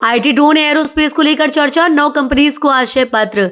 IT drone aerospace को लेकर चर्चा, 9 कंपनीज को आशय पत्र।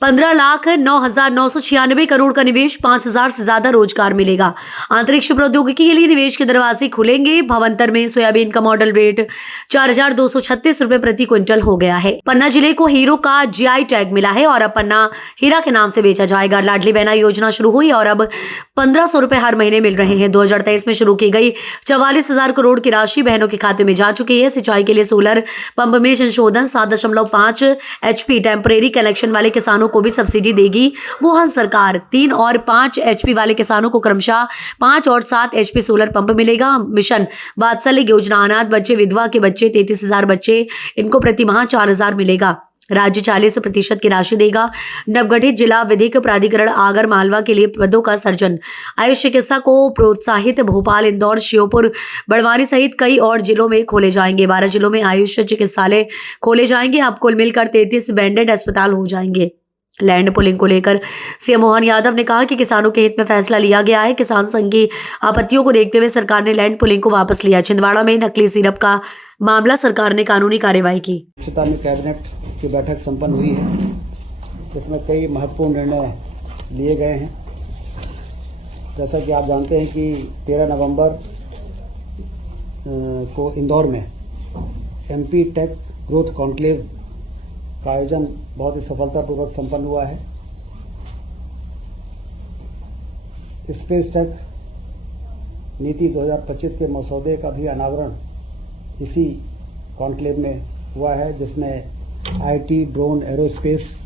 15,09,996 करोड़ का निवेश, 5,000 से ज्यादा रोजगार मिलेगा। अंतरिक्ष प्रौद्योगिकी के लिए निवेश के दरवाजे खुलेंगे। भवंतर में सोयाबीन का मॉडल रेट 4,236 रुपए प्रति क्विंटल हो गया है। पन्ना जिले को हीरो का जीआई टैग मिला है और अब पन्ना हीरा के नाम से बेचा जाएगा। लाडली बहना योजना शुरू हुई और अब 1,500 रुपए हर महीने मिल रहे हैं। 2023 में शुरू की गई 44,000 करोड़ की राशि बहनों के खाते में जा चुकी है। सिंचाई के लिए सोलर पंप में संशोधन, 7.5 HP टेम्परेरी कनेक्शन वाले किसानों को भी सब्सिडी देगी मोहन सरकार। 3 और 5 HP वाले किसानों को क्रमशः 5 और 7 HP सोलर पंप मिलेगा। मिशन वात्सल्य योजना, अनाथ बच्चे, विधवा के बच्चे, 33,000 बच्चे, इनको प्रति माह 4,000 मिलेगा। राज्य 40% की राशि देगा। नवगठित जिला विधिक प्राधिकरण आगर मालवा के लिए पदों का सर्जन। आयुष चिकित्सा को प्रोत्साहित, भोपाल, इंदौर, श्योपुर, बड़वानी सहित कई और जिलों में खोले जाएंगे। 12 जिलों में आयुष चिकित्सालय खोले जाएंगे। अब कुल मिलकर 33 बैंडेड अस्पताल हो जाएंगे। लैंड पुलिंग को लेकर सीएम मोहन यादव ने कहा कि किसानों के हित में फैसला लिया गया है। किसान संघ की आपत्तियों को देखते हुए सरकार ने लैंड पुलिंग को वापस लिया। छिंदवाड़ा में नकली सिरप का मामला, सरकार ने कानूनी कार्यवाही की। कैबिनेट की बैठक संपन्न हुई है, जिसमें कई महत्वपूर्ण निर्णय लिए गए हैं। जैसा कि आप जानते हैं कि 13 नवंबर को इंदौर में MP टेक ग्रोथ कॉन्क्लेव का आयोजन बहुत ही सफलतापूर्वक संपन्न हुआ है। स्पेस टेक नीति 2025 के मसौदे का भी अनावरण इसी कॉन्क्लेव में हुआ है, जिसमें IT, drone, aerospace,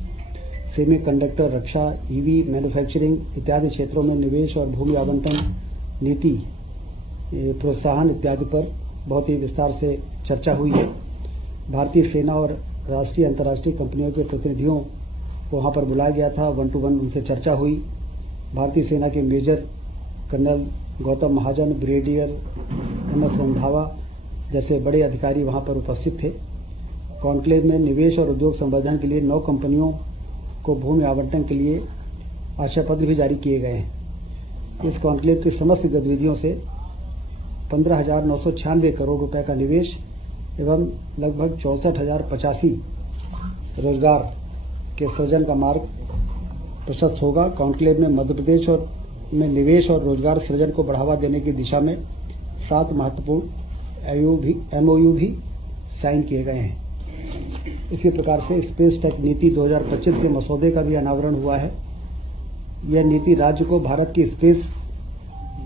semiconductor, Raksha, EV, manufacturing इत्यादि क्षेत्रों में निवेश और भूमि आवंटन नीति प्रोत्साहन इत्यादि पर बहुत ही विस्तार से चर्चा हुई है। भारतीय सेना और राष्ट्रीय अंतर्राष्ट्रीय कंपनियों के प्रतिनिधियों को वहाँ पर बुलाया गया था। 1 to 1 उनसे चर्चा हुई। भारतीय सेना के मेजर कर्नल गौतम महाजन, ब्रिगेडियर MS रंधावा जैसे बड़े अधिकारी वहाँ पर उपस्थित थे। कॉन्क्लेव में निवेश और उद्योग संवर्धन के लिए 9 कंपनियों को भूमि आवंटन के लिए आशय पत्र भी जारी किए गए हैं। इस कॉन्क्लेव की समस्त गतिविधियों से 15,996 करोड़ रुपए का निवेश एवं लगभग 64,085 रोजगार के सृजन का मार्ग प्रशस्त होगा। कॉन्क्लेव में मध्य प्रदेश और में निवेश और रोजगार सृजन को बढ़ावा देने की दिशा में 7 महत्वपूर्ण MOU भी साइन किए गए हैं। इसी प्रकार से स्पेस टेक नीति 2025 के मसौदे का भी अनावरण हुआ है। यह नीति राज्य को भारत की स्पेस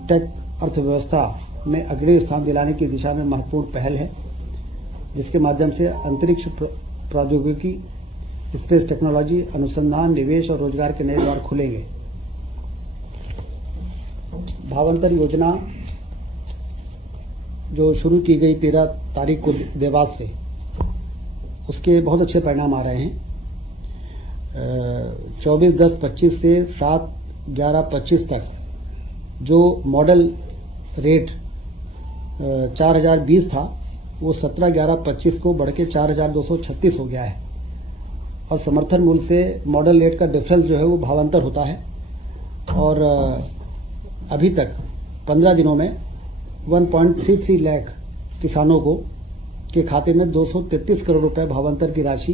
टेक अर्थव्यवस्था में अग्रणी स्थान दिलाने की दिशा में महत्वपूर्ण पहल है, जिसके माध्यम से अंतरिक्ष प्रौद्योगिकी, स्पेस टेक्नोलॉजी, अनुसंधान, निवेश और रोजगार के नए द्वार खुलेंगे। भावंतर योजना जो शुरू की गई 13 तारीख को देवास से, उसके बहुत अच्छे परिणाम आ रहे हैं। 24/10/25 से 7/11/25 तक जो मॉडल रेट 4,020 था, वो 17/11/25 को बढ़ के 4,236 हो गया है। और समर्थन मूल्य से मॉडल रेट का डिफरेंस जो है वो भावांतर होता है। और अभी तक 15 दिनों में 1.33 लाख किसानों को के खाते में 233 करोड़ रुपए भावांतर की राशि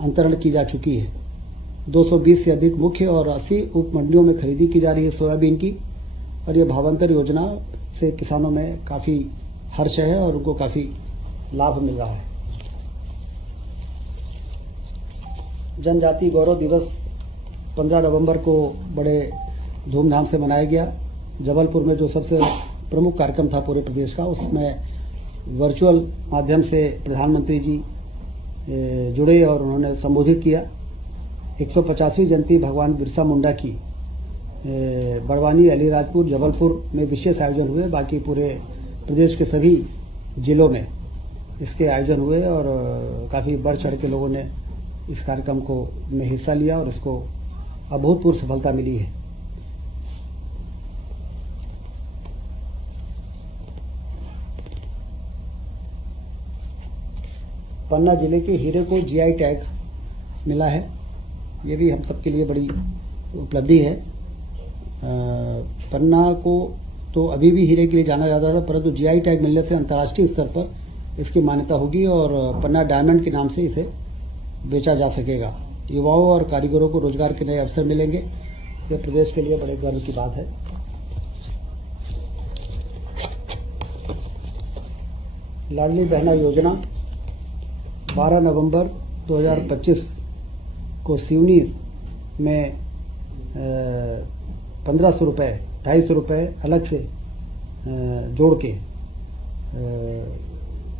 अंतरण की जा चुकी है। 220 से अधिक मुख्य और 80 उप मंडियों में खरीदी की जा रही है सोयाबीन की। और ये भावांतर योजना से किसानों में काफ़ी हर्ष है और उनको काफ़ी लाभ मिल रहा है। जनजाति गौरव दिवस 15 नवंबर को बड़े धूमधाम से मनाया गया। जबलपुर में जो सबसे प्रमुख कार्यक्रम था पूरे प्रदेश का, उसमें वर्चुअल माध्यम से प्रधानमंत्री जी जुड़े और उन्होंने संबोधित किया। 150वीं जयंती भगवान बिरसा मुंडा की बड़वानी, अलीराजपुर, जबलपुर में विशेष आयोजन हुए। बाकी पूरे प्रदेश के सभी जिलों में इसके आयोजन हुए और काफ़ी बढ़ चढ़ के लोगों ने इस कार्यक्रम को में हिस्सा लिया और इसको अभूतपूर्व सफलता मिली है। पन्ना जिले के हीरे को जीआई टैग मिला है। ये भी हम सबके लिए बड़ी उपलब्धि है। पन्ना को तो अभी भी हीरे के लिए जाना जाता था, परंतु जीआई टैग मिलने से अंतर्राष्ट्रीय स्तर पर इसकी मान्यता होगी और पन्ना डायमंड के नाम से इसे बेचा जा सकेगा। युवाओं और कारीगरों को रोजगार के नए अवसर मिलेंगे। यह प्रदेश के लिए बड़े गर्व की बात है। लाडली बहना योजना 12 नवंबर 2025 को सिवनी में 1500 रुपये 250 रुपये अलग से जोड़ के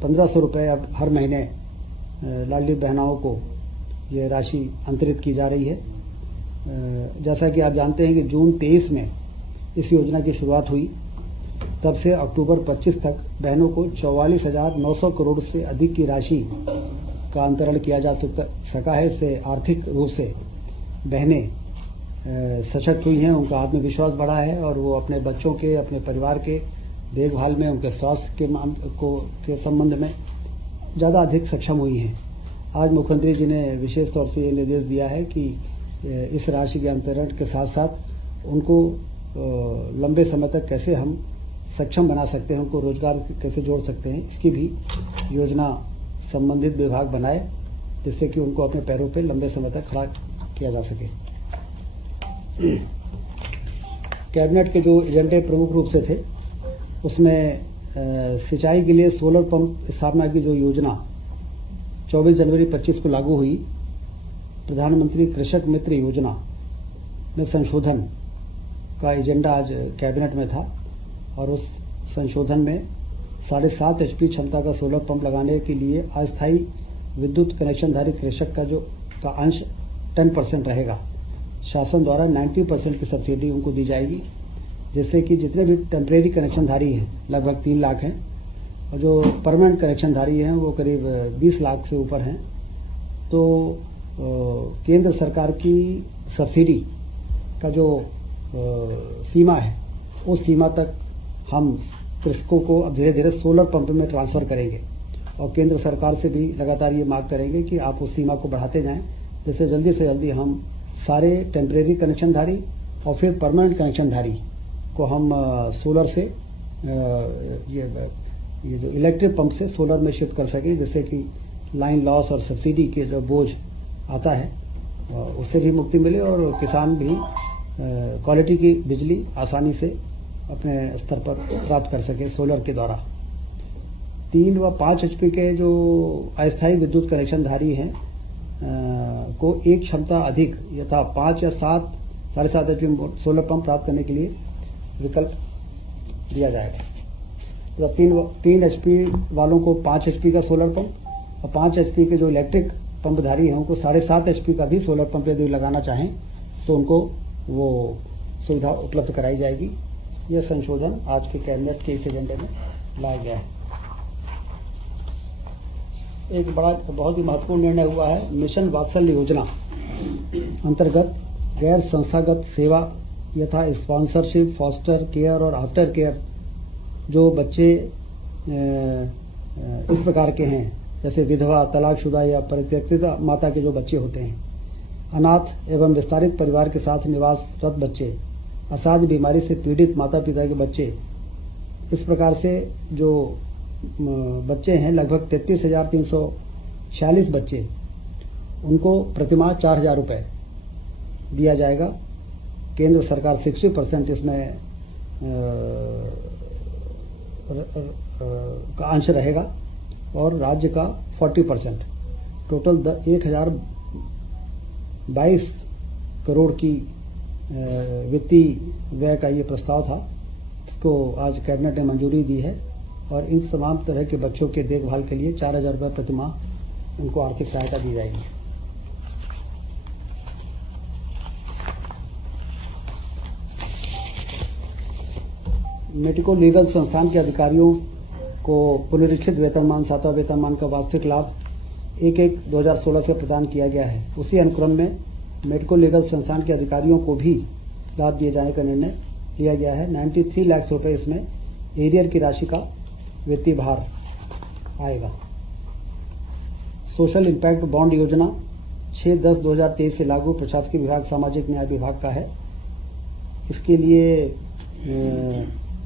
1500 रुपये अब हर महीने लाडली बहनाओं को ये राशि अंतरित की जा रही है। जैसा कि आप जानते हैं कि जून 23 में इस योजना की शुरुआत हुई, तब से अक्टूबर 25 तक बहनों को 44,900 करोड़ से अधिक की राशि का अंतरण किया जा सका है। इससे आर्थिक रूप से बहनें सशक्त हुई हैं, उनका आत्मविश्वास बढ़ा है और वो अपने बच्चों के, अपने परिवार के देखभाल में, उनके स्वास्थ्य के संबंध में ज़्यादा अधिक सक्षम हुई हैं। आज मुख्यमंत्री जी ने विशेष तौर से ये निर्देश दिया है कि इस राशि के अंतरण के साथ साथ उनको लंबे समय तक कैसे हम सक्षम बना सकते हैं, उनको रोजगार कैसे जोड़ सकते हैं, इसकी भी योजना संबंधित विभाग बनाए, जिससे कि उनको अपने पैरों पे लंबे समय तक खड़ा किया जा सके। कैबिनेट के जो एजेंडे प्रमुख रूप से थे, उसमें सिंचाई के लिए सोलर पंप स्थापना की जो योजना 24 जनवरी 25 को लागू हुई, प्रधानमंत्री कृषक मित्र योजना में संशोधन का एजेंडा आज कैबिनेट में था और उस संशोधन में 7.5 HP क्षमता का सोलर पंप लगाने के लिए अस्थायी विद्युत कनेक्शनधारी कृषक का अंश 10% रहेगा। शासन द्वारा 90% की सब्सिडी उनको दी जाएगी, जिससे कि जितने भी टेम्परेरी कनेक्शनधारी हैं लगभग 3 लाख हैं और जो परमानेंट कनेक्शनधारी हैं वो करीब 20 लाख से ऊपर हैं। तो केंद्र सरकार की सब्सिडी का जो सीमा है, उस सीमा तक हम कृषकों को अब धीरे धीरे सोलर पंप में ट्रांसफ़र करेंगे और केंद्र सरकार से भी लगातार ये मांग करेंगे कि आप उस सीमा को बढ़ाते जाएं, जिससे जल्दी से जल्दी हम सारे टेम्परेरी कनेक्शनधारी और फिर परमानेंट कनेक्शनधारी को हम सोलर से ये जो इलेक्ट्रिक पंप से सोलर में शिफ्ट कर सकें, जिससे कि लाइन लॉस और सब्सिडी के जो बोझ आता है उससे भी मुक्ति मिले और किसान भी क्वालिटी की बिजली आसानी से अपने स्तर पर प्राप्त कर सके सोलर के द्वारा। 3 व 5 HP के जो अस्थायी विद्युत कनेक्शनधारी हैं को एक क्षमता अधिक यथा 5 या 7.5 HP सोलर पंप प्राप्त करने के लिए विकल्प दिया जाएगा। मतलब 3 HP वालों को 5 HP का सोलर पंप और 5 HP के जो इलेक्ट्रिक पंपधारी हैं उनको 7.5 HP का भी सोलर पंप यदि लगाना चाहें तो उनको वो सुविधा उपलब्ध कराई जाएगी। यह संशोधन आज के कैबिनेट के इस एजेंडे में लाया गया है। एक बहुत ही महत्वपूर्ण निर्णय हुआ है। मिशन वात्सल्य योजना अंतर्गत गैर संस्थागत सेवा यथा स्पॉन्सरशिप, फॉस्टर केयर और आफ्टर केयर जो बच्चे इस प्रकार के हैं, जैसे विधवा, तलाकशुदा या परित्यक्ता माता के जो बच्चे होते हैं, अनाथ एवं विस्तारित परिवार के साथ निवासरत बच्चे, असाध्य बीमारी से पीड़ित माता पिता के बच्चे, इस प्रकार से जो बच्चे हैं लगभग 33,346 बच्चे, उनको प्रतिमाह 4,000 रुपये दिया जाएगा। केंद्र सरकार 60% इसमें का अंश रहेगा और राज्य का 40%। टोटल 1,022 करोड़ की वित्तीय व्यय का ये प्रस्ताव था। इसको आज कैबिनेट ने मंजूरी दी है और इन तमाम तरह के बच्चों के देखभाल के लिए 4,000 रुपये प्रतिमाह उनको आर्थिक सहायता दी जाएगी। मेडिको लीगल संस्थान के अधिकारियों को पुनरीक्षित वेतनमान 7वां वेतनमान का वार्षिक लाभ 1/1/2016 से प्रदान किया गया है। उसी अनुक्रम में मेडिको लीगल संस्थान के अधिकारियों को भी लाभ दिए जाने का निर्णय लिया गया है। 93 लाख रुपए इसमें एरियर की राशि का वित्तीय भार आएगा। सोशल इम्पैक्ट बॉन्ड योजना 6/10/2023 से लागू प्रशासकीय विभाग सामाजिक न्याय विभाग का है। इसके लिए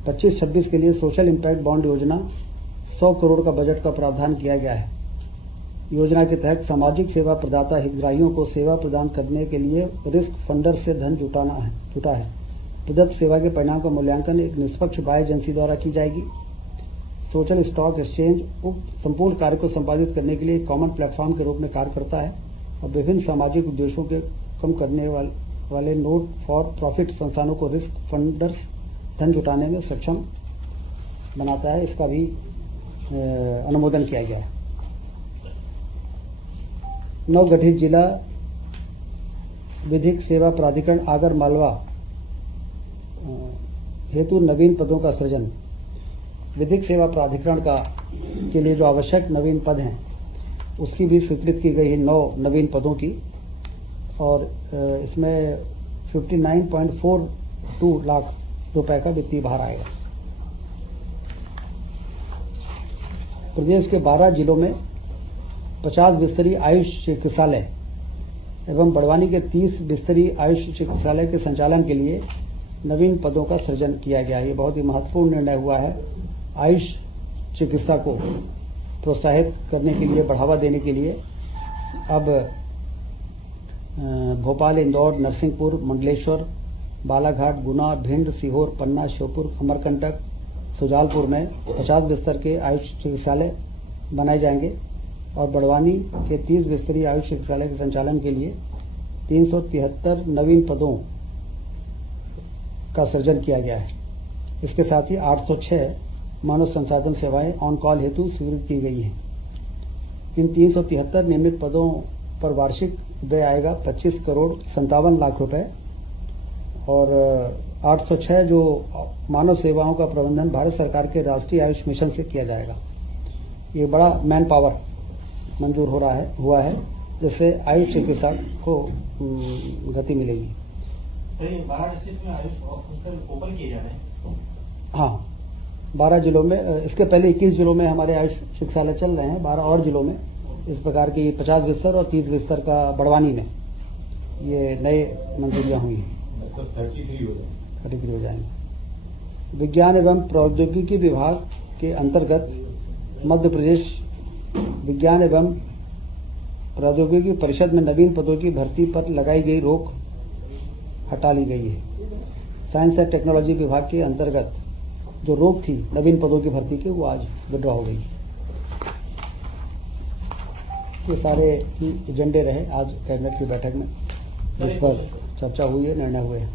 25-26 के लिए सोशल इम्पैक्ट बॉन्ड योजना 100 करोड़ का बजट का प्रावधान किया गया है। योजना के तहत सामाजिक सेवा प्रदाता हितग्राहियों को सेवा प्रदान करने के लिए रिस्क फंडर से धन जुटा है। प्रदत्त सेवा के परिणाम का मूल्यांकन एक निष्पक्ष बाह्य एजेंसी द्वारा की जाएगी। सोशल स्टॉक एक्सचेंज उक्त संपूर्ण कार्य को संपादित करने के लिए एक कॉमन प्लेटफॉर्म के रूप में कार्य करता है और विभिन्न सामाजिक उद्देश्यों के कम करने वाले नोट फॉर प्रॉफिट संस्थानों को रिस्क फंडर्स धन जुटाने में सक्षम बनाता है। इसका भी अनुमोदन किया गया है। नवगठित जिला विधिक सेवा प्राधिकरण आगर मालवा हेतु नवीन पदों का सृजन। विधिक सेवा प्राधिकरण के लिए जो आवश्यक नवीन पद हैं उसकी भी स्वीकृत की गई है 9 नवीन पदों की और इसमें 59.42 लाख रुपए का वित्तीय भार आएगा। प्रदेश के 12 जिलों में 50 बिस्तरीय आयुष चिकित्सालय एवं बड़वानी के 30 बिस्तरीय आयुष चिकित्सालय के संचालन के लिए नवीन पदों का सृजन किया गया। ये बहुत ही महत्वपूर्ण निर्णय हुआ है। आयुष चिकित्सा को प्रोत्साहित करने के लिए, बढ़ावा देने के लिए अब भोपाल, इंदौर, नरसिंहपुर, मंडलेश्वर, बालाघाट, गुना, भिंड, सीहोर, पन्ना, श्योपुर, अमरकंटक, सुजालपुर में 50 बिस्तर के आयुष चिकित्सालय बनाए जाएंगे और बड़वानी के 30 बिस्तरीय आयुष चिकित्सालय के संचालन के लिए 373 नवीन पदों का सृजन किया गया है। इसके साथ ही 806 मानव संसाधन सेवाएं ऑन कॉल हेतु स्वीकृत की गई हैं। इन 373 नियमित पदों पर वार्षिक व्यय आएगा 25 करोड़ 57 लाख रुपए और 806 जो मानव सेवाओं का प्रबंधन भारत सरकार के राष्ट्रीय आयुष मिशन से किया जाएगा। ये बड़ा मैन पावर मंजूर हुआ है जिससे आयुष चिकित्सा को गति मिलेगी। 12 डिस्ट्रिक्ट में आयुष हॉस्पिटल ओपन किए जा रहे हैं। हाँ, 12 जिलों में, इसके पहले 21 जिलों में हमारे आयुष चिकित्सालय चल रहे हैं। 12 और जिलों में इस प्रकार की 50 बिस्तर और 30 बिस्तर का बड़वानी में ये नए मंजूरियां हुई हैं। 33 हो जाएंगे। विज्ञान एवं प्रौद्योगिकी विभाग के अंतर्गत मध्य प्रदेश विज्ञान एवं प्रौद्योगिकी परिषद में नवीन पदों की भर्ती पर लगाई गई रोक हटा ली गई है। साइंस एंड टेक्नोलॉजी विभाग के अंतर्गत जो रोक थी नवीन पदों की भर्ती की, वो आज विड्रॉ हो गई। ये सारे एजेंडे रहे आज कैबिनेट की बैठक में, जिस पर चर्चा हुई है, निर्णय हुए हैं।